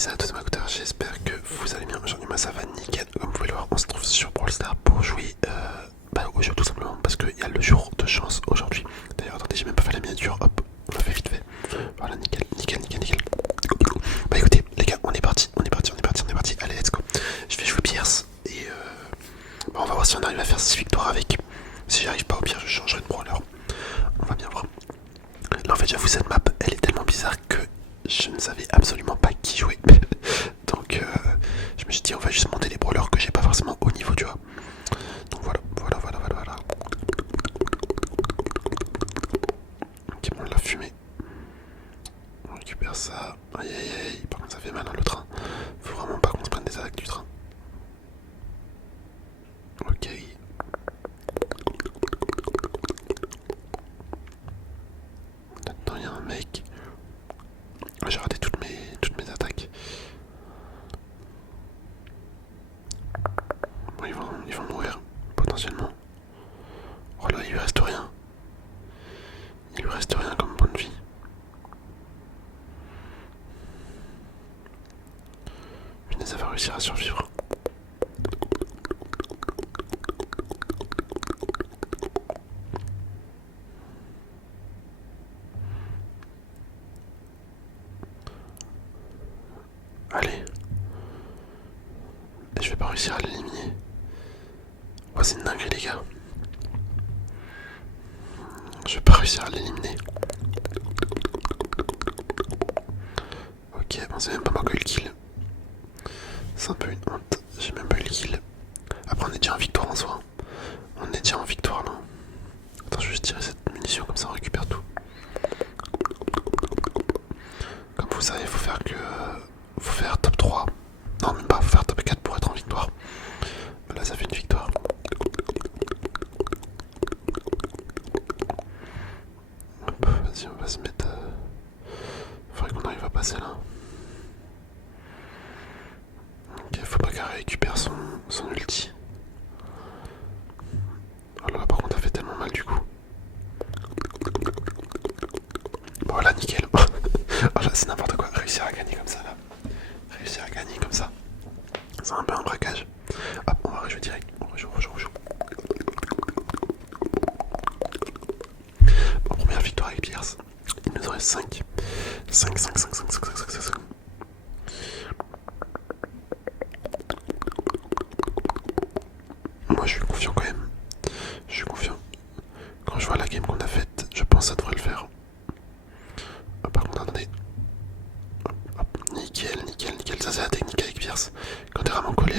Salut à tous mes écouteurs, j'espère que vous allez bien. Aujourd'hui, moi ça va nickel. Comme vous pouvez le voir, on se trouve sur Brawl Stars pour jouer au jeu tout simplement parce qu'il y a le jour de chance aujourd'hui. D'ailleurs, attendez, j'ai même pas fait la miniature, hop, on l'a fait vite fait. Voilà, nickel, nickel, nickel, nickel. Bah écoutez, les gars, on est parti, on est parti, on est parti, on est parti. Allez, let's go. Je vais jouer Pierce et on va voir si on arrive à faire 6 victoires avec. Si j'y arrive pas, au pire, je changerai de brawler. On va bien voir. Là, en fait, j'avoue, cette map, elle est tellement bizarre que je ne savais absolument pas qui jouer. Donc je me suis dit on va juste monter les brawlers que j'ai pas forcément au niveau, tu vois. Donc voilà. Ok, bon, on l'a fumé. On récupère ça. Aïe aïe aïe, par contre ça fait mal dans le train. Faut vraiment pas qu'on se prenne des attaques du train. Ok. Là-dedans il y a un mec. J'ai raté toutes mes attaques. Bon, ils vont mourir, potentiellement. Oh là, il lui reste rien. Il lui reste rien comme point de vie. Mais ça va réussir à survivre. Allez. Et je vais pas réussir à l'éliminer. Oh, c'est une dinguerie, les gars. Je vais pas réussir à l'éliminer. Ok, bon, c'est même pas moi qui ai eu le kill. C'est un peu une honte. J'ai même pas eu le kill. Après, on est déjà en victoire en soi. On est déjà en victoire là. Attends, je vais juste tirer cette munition comme ça on récupère tout. Comme vous savez, faut faire top 3. Non, même pas, faut faire top 4 pour être en victoire. Là, ça fait une victoire. Hop, vas-y, on va se mettre. Faudrait qu'on arrive à passer là. Ok, faut pas qu'elle récupère son ulti. Oh là, par contre, ça fait tellement mal du coup. Voilà, nickel. Oh là, c'est n'importe quoi. Réussir à gagner comme ça là. Réussir à gagner comme ça. C'est un peu un braquage. Hop, on va rejouer direct. On rejoue. Bon, première victoire avec Pierce. Il nous en reste 5. 5. Moi, je suis confiant quand même. Je suis confiant. Quand je vois la game qu'on a faite, je pense que ça devrait le faire. Par contre, attendez. Hop. Nickel. Ça, c'est la technique avec Pierce. Quand t'es vraiment collé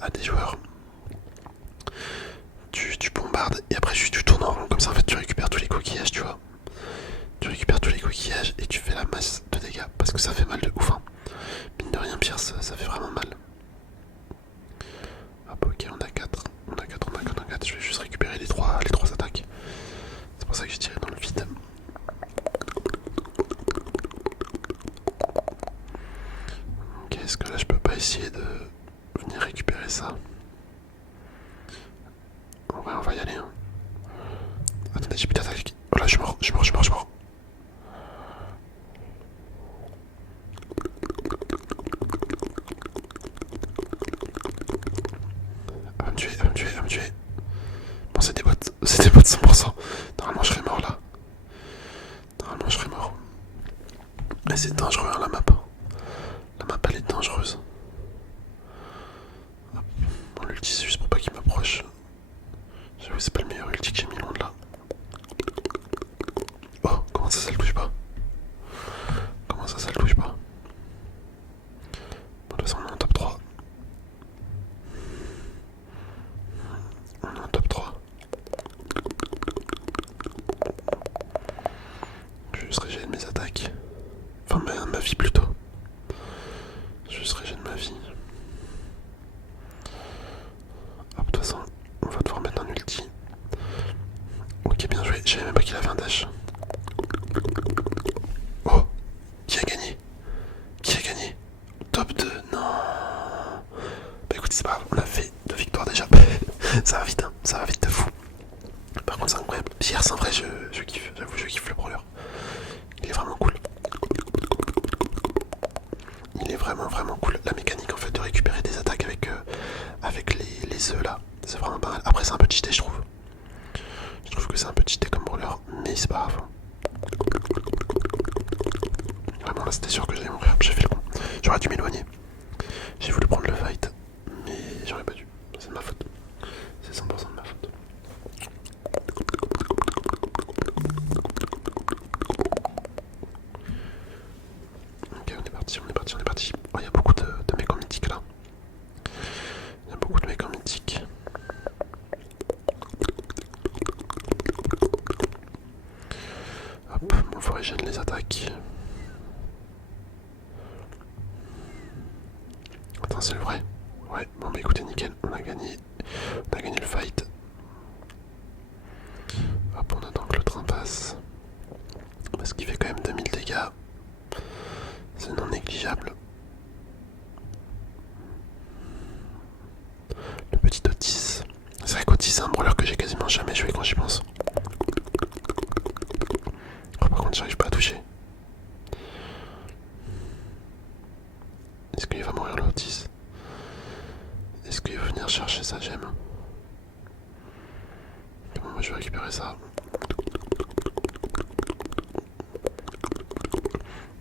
à des joueurs, tu bombardes et après tu tournes en rond. Comme ça, en fait, tu récupères tous les coquillages, tu vois. Tu récupères tous les coquillages et tu fais la masse de dégâts. Parce que ça fait mal de ouf. Hein. Mine de rien, Pierce, ça fait vraiment mal. Hop, ok, on a 4. Je vais juste récupérer les trois attaques. C'est pour ça que j'ai tiré dans le vide. Ok, est-ce que là je peux pas essayer de venir récupérer ça? En vrai, on va y aller. Hein. Attendez, j'ai plus d'attaque. Oh là, je suis mort. Elle va me tuer. Bon, c'est des bots 100%. Normalement, je serais mort là. Mais c'est dangereux, hein, la map. La map, elle est dangereuse. Bon, l'ulti, c'est juste pour pas qu'il m'approche. J'avoue, c'est pas le meilleur ulti que j'ai mis loin de là. Oh, comment ça le touche pas? Bon, de toute façon, on est en top 3. Je vais juste régénérer mes attaques. Enfin, ma vie plutôt. Je vais juste régénérer ma vie. Hop, de toute façon, on va devoir mettre un ulti. Ok, bien joué. Je savais même pas qu'il avait un dash. Oh, qui a gagné? Top 2, non. Bah écoute, c'est pas grave, on a fait 2 victoires déjà. Ça va vite, hein, ça va vite de fou. Par contre, c'est incroyable. Pierre, en vrai, je kiffe, j'avoue, je kiffe le brawler. Il est vraiment cool. Il est vraiment vraiment cool. La mécanique en fait de récupérer des attaques avec les œufs là, c'est vraiment pas mal. Après c'est un peu cheaté je trouve. Je trouve que c'est un peu cheaté comme brawler, mais c'est pas grave. Vraiment là c'était sûr que j'allais mourir, j'ai fait le con. J'aurais dû m'éloigner. J'ai voulu prendre le fight, mais j'aurais pas dû. C'est de ma faute. C'est 100% de ma faute. Ok, on est parti, on est parti, on est parti. Oh, il y a beaucoup de mecs en mythique là. Il y a beaucoup de mecs en mythique. Hop, mon forêt gêne les attaques. Attends, c'est le vrai. Ouais, bon bah écoutez, nickel, on a gagné le fight. Hop, on attend que le train passe. Parce qu'il fait quand même 2000 dégâts. C'est non négligeable. Le petit Otis. C'est vrai qu'Otis c'est un brawler que j'ai quasiment jamais joué quand j'y pense. Oh, par contre j'arrive pas à toucher. Est-ce qu'il va mourir le Otis? Est-ce qu'il va venir chercher sa gemme? Comment moi je vais récupérer ça?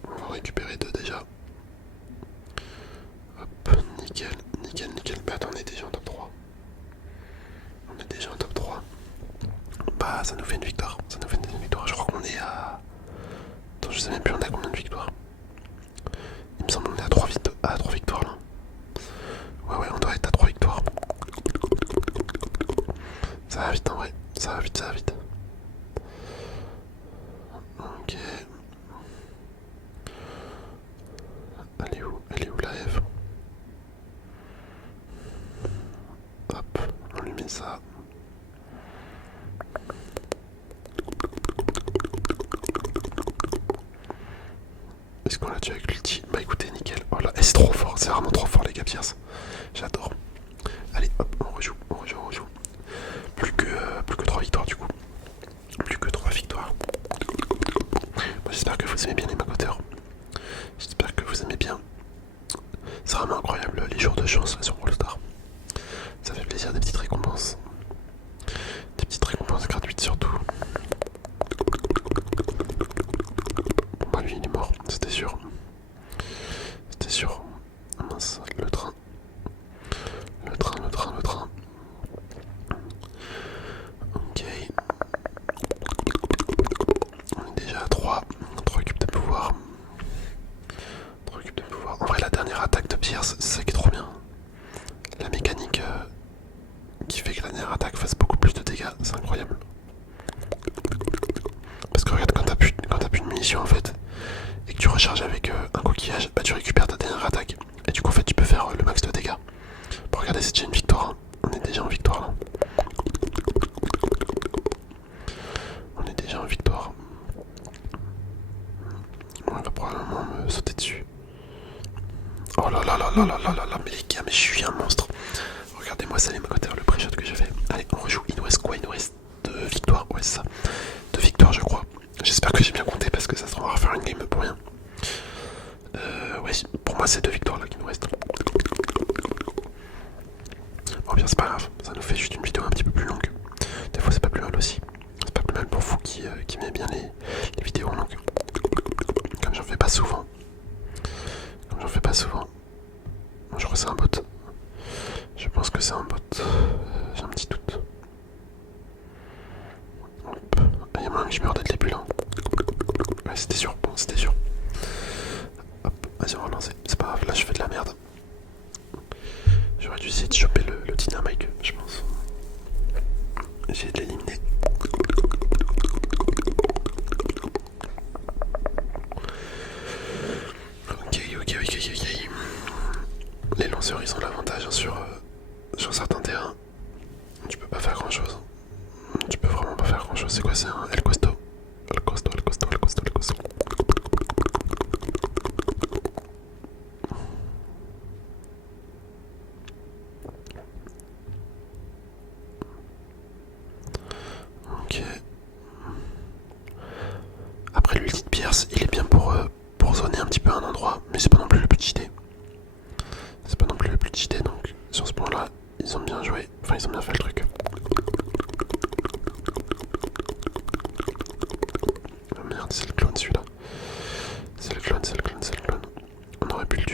On va récupérer deux déjà. Hop, nickel, nickel, nickel. Bah attends, on est déjà en top 3. On est déjà en top 3. Bah ça nous fait une victoire. Ça nous fait une victoire. Je crois qu'on est à... Attends, je sais même plus on a combien de victoires. Il me semble qu'on est à 3 victoires là. Ouais, on doit être à 3 victoires. Ça va vite en vrai. Ça va vite, ça va vite. Ok. Elle est où la Eve? Hop, on lui met ça. Est-ce qu'on l'a tué avec l'ulti? Bah écoutez, nickel. Oh là, c'est trop fort, c'est vraiment trop fort les gars, Pierce. J'adore. Allez, hop, on rejoue. Plus que 3 victoires du coup. Plus que 3 victoires. Moi j'espère que vous aimez bien les macoteurs. J'espère que vous aimez bien. C'est vraiment incroyable les jours de chance là sur Brawl Stars. Ça fait plaisir, des petites récompenses. Des petites récompenses gratuites surtout. Bon bah lui il est mort, c'était sûr. C'était sûr. Mince, le train. Ok. On est déjà à 3 cubes de pouvoir. En vrai la dernière attaque de Pierce, c'est ça qui est trop bien. La mécanique qui fait que la dernière attaque fasse beaucoup plus de dégâts, c'est incroyable. Parce que regarde, quand t'as plus de munitions en fait, et que tu recharges avec un coquillage, bah tu récupères ta dernière attaque. Et du coup en fait tu peux faire le max de dégâts. Bon regardez, c'est déjà une victoire, hein. On est déjà en victoire là. On est déjà en victoire. On va probablement me sauter dessus. Oh là là là là là là là là, mais les gars, mais je suis un monstre. Regardez-moi ça les macoteurs, le pré-shot que j'ai fait. Allez, on rejoue, il nous reste quoi? Il nous reste 2 victoires, ouais c'est ça. 2 victoires je crois. J'espère que j'ai bien compté parce que ça se trouve on va refaire une game pour rien. Ouais, pour moi c'est 2 victoires là qui nous restent. Bon bien c'est pas grave, ça nous fait juste une vidéo un petit peu plus longue. Des fois c'est pas plus mal aussi. C'est pas plus mal pour vous qui aimez bien les vidéos longues. Comme j'en fais pas souvent. Je crois que c'est un bot. Je pense que c'est un bot. J'ai un petit doute. Hop. Il y a moyen que je meurs d'être les plus là. Ouais, c'était sûr. Bon, c'était sûr. Hop, vas-y, on va relancer. C'est pas grave, là je fais de la merde. J'aurais dû essayer de choper le dynamite, je pense. Essayer de l'éliminer. Ok. Les lanceurs ils ont l'avantage hein, sur certains terrains. Tu peux pas faire grand chose. Tu peux vraiment pas faire grand chose. C'est quoi? C'est un El Costo. El Costo.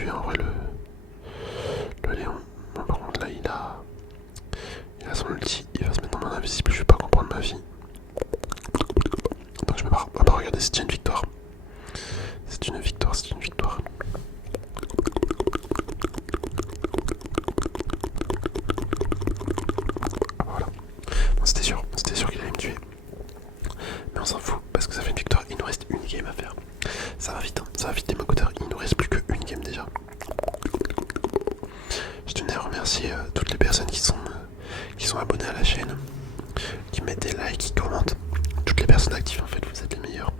tuer en vrai le Léon. Bon, par contre là il a son ulti, il va se mettre en mode invisible, je vais pas comprendre ma vie. Donc je me barre. Ah bah regardez, c'est une victoire. C'est une victoire, c'est une victoire. Ah bah voilà. Bon, c'était sûr qu'il allait me tuer. Mais on s'en fout, parce que ça fait une victoire, il nous reste une game à faire. Ça va vite, hein. Ça va vite les macoteurs, il nous reste plus qu'une game déjà. Je tenais à remercier toutes les personnes qui sont abonnées à la chaîne, qui mettent des likes, qui commentent. Toutes les personnes actives en fait, vous êtes les meilleurs.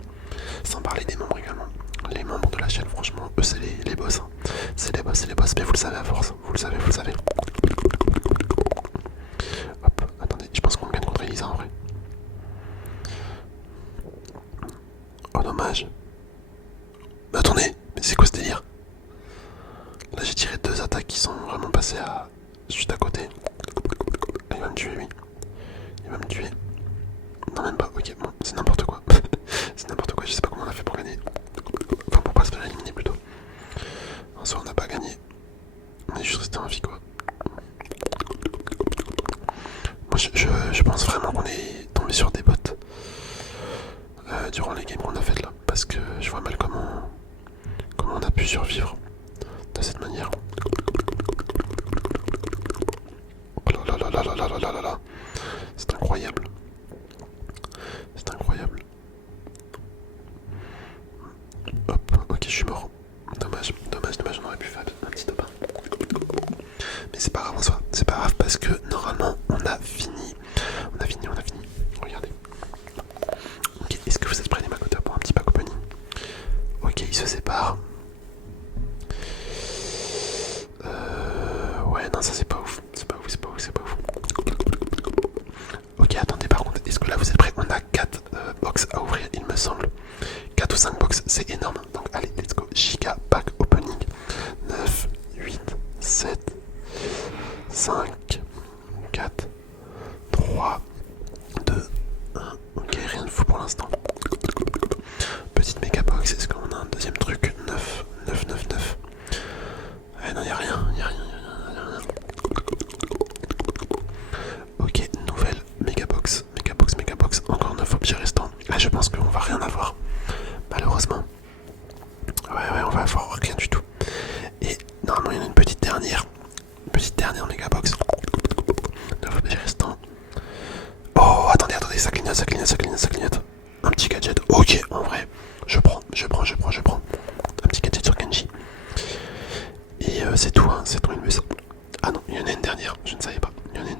Sans parler des membres également. Les membres de la chaîne, franchement, eux c'est les boss. Hein. C'est les boss, mais vous le savez à force. Vous le savez. Hop, attendez, je pense qu'on gagne contre Elisa en vrai. Oh dommage. Mais attendez, mais c'est quoi ce délire? Là j'ai tiré 2 attaques qui sont vraiment passées à juste à côté. Il va me tuer lui. Il va me tuer. Non même pas, ok bon, c'est n'importe quoi. C'est n'importe quoi, je sais pas comment on a fait pour gagner. Enfin pour pas se faire éliminer plutôt. En soi on n'a pas gagné. On est juste resté en vie quoi. Moi je pense vraiment qu'on est tombé sur des bots durant les games qu'on a faites là. Parce que je vois mal comment on a pu survivre de cette manière. Oh là là là là là là là là là. C'est incroyable. C'est incroyable. Hop, ok je suis mort. Dommage, on aurait pu faire un petit top 1. Mais c'est pas grave en soi, c'est pas grave parce que normalement on a fini. Regardez. Ok, est-ce que vous êtes prêts les macoteurs pour un petit pack opening? Ok, ils se séparent. Ouais, non, ça c'est pas ouf. C'est pas ouf. Ok, attendez, par contre, est-ce que là vous êtes prêts? On a 4 box à ouvrir, il me semble. 4 ou 5 box, c'est énorme. Donc allez, let's go. Giga pack opening. 9, 8, 7, 5, 4, 3, 2, 1. Ok, rien de fou pour l'instant. Petite méga box, est-ce qu'on a un deuxième truc? 9. Non, y'a rien. Ok, nouvelle méga box. Encore 9 objets restants. Là, je pense qu'on va rien avoir. Malheureusement. Ouais, on va avoir rien du tout. Et normalement, il y en a une petite dernière. Méga box. 9 objets restants. Oh, attendez, ça clignote. Un petit gadget. Ok, en vrai, je prends. Un petit gadget sur Kenji. Et c'est tout, hein, c'est tout, il me semble. Ah non, il y en a une dernière, je ne savais pas. Il y en a une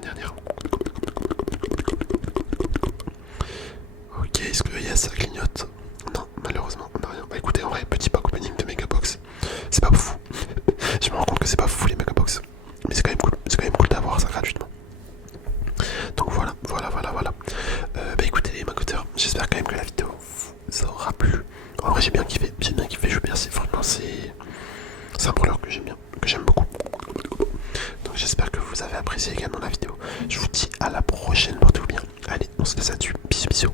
dernière. Ok, est-ce que ça clignote? Non, malheureusement, on n'a rien. Bah écoutez, en vrai, petit pack opening de Megabox. C'est pas fou. Je me rends compte que c'est pas fou les Megabox. Mais c'est quand même cool d'avoir ça gratuitement. Donc voilà. Bah écoutez les macoteurs, j'espère quand même que la vidéo vous aura plu. En vrai j'ai bien kiffé, je vous remercie, franchement c'est un brawler que j'aime bien, que j'aime beaucoup. Donc j'espère que vous avez apprécié également la vidéo. Je vous dis à la prochaine, portez-vous bien. Allez, on se laisse là-dessus, bisous.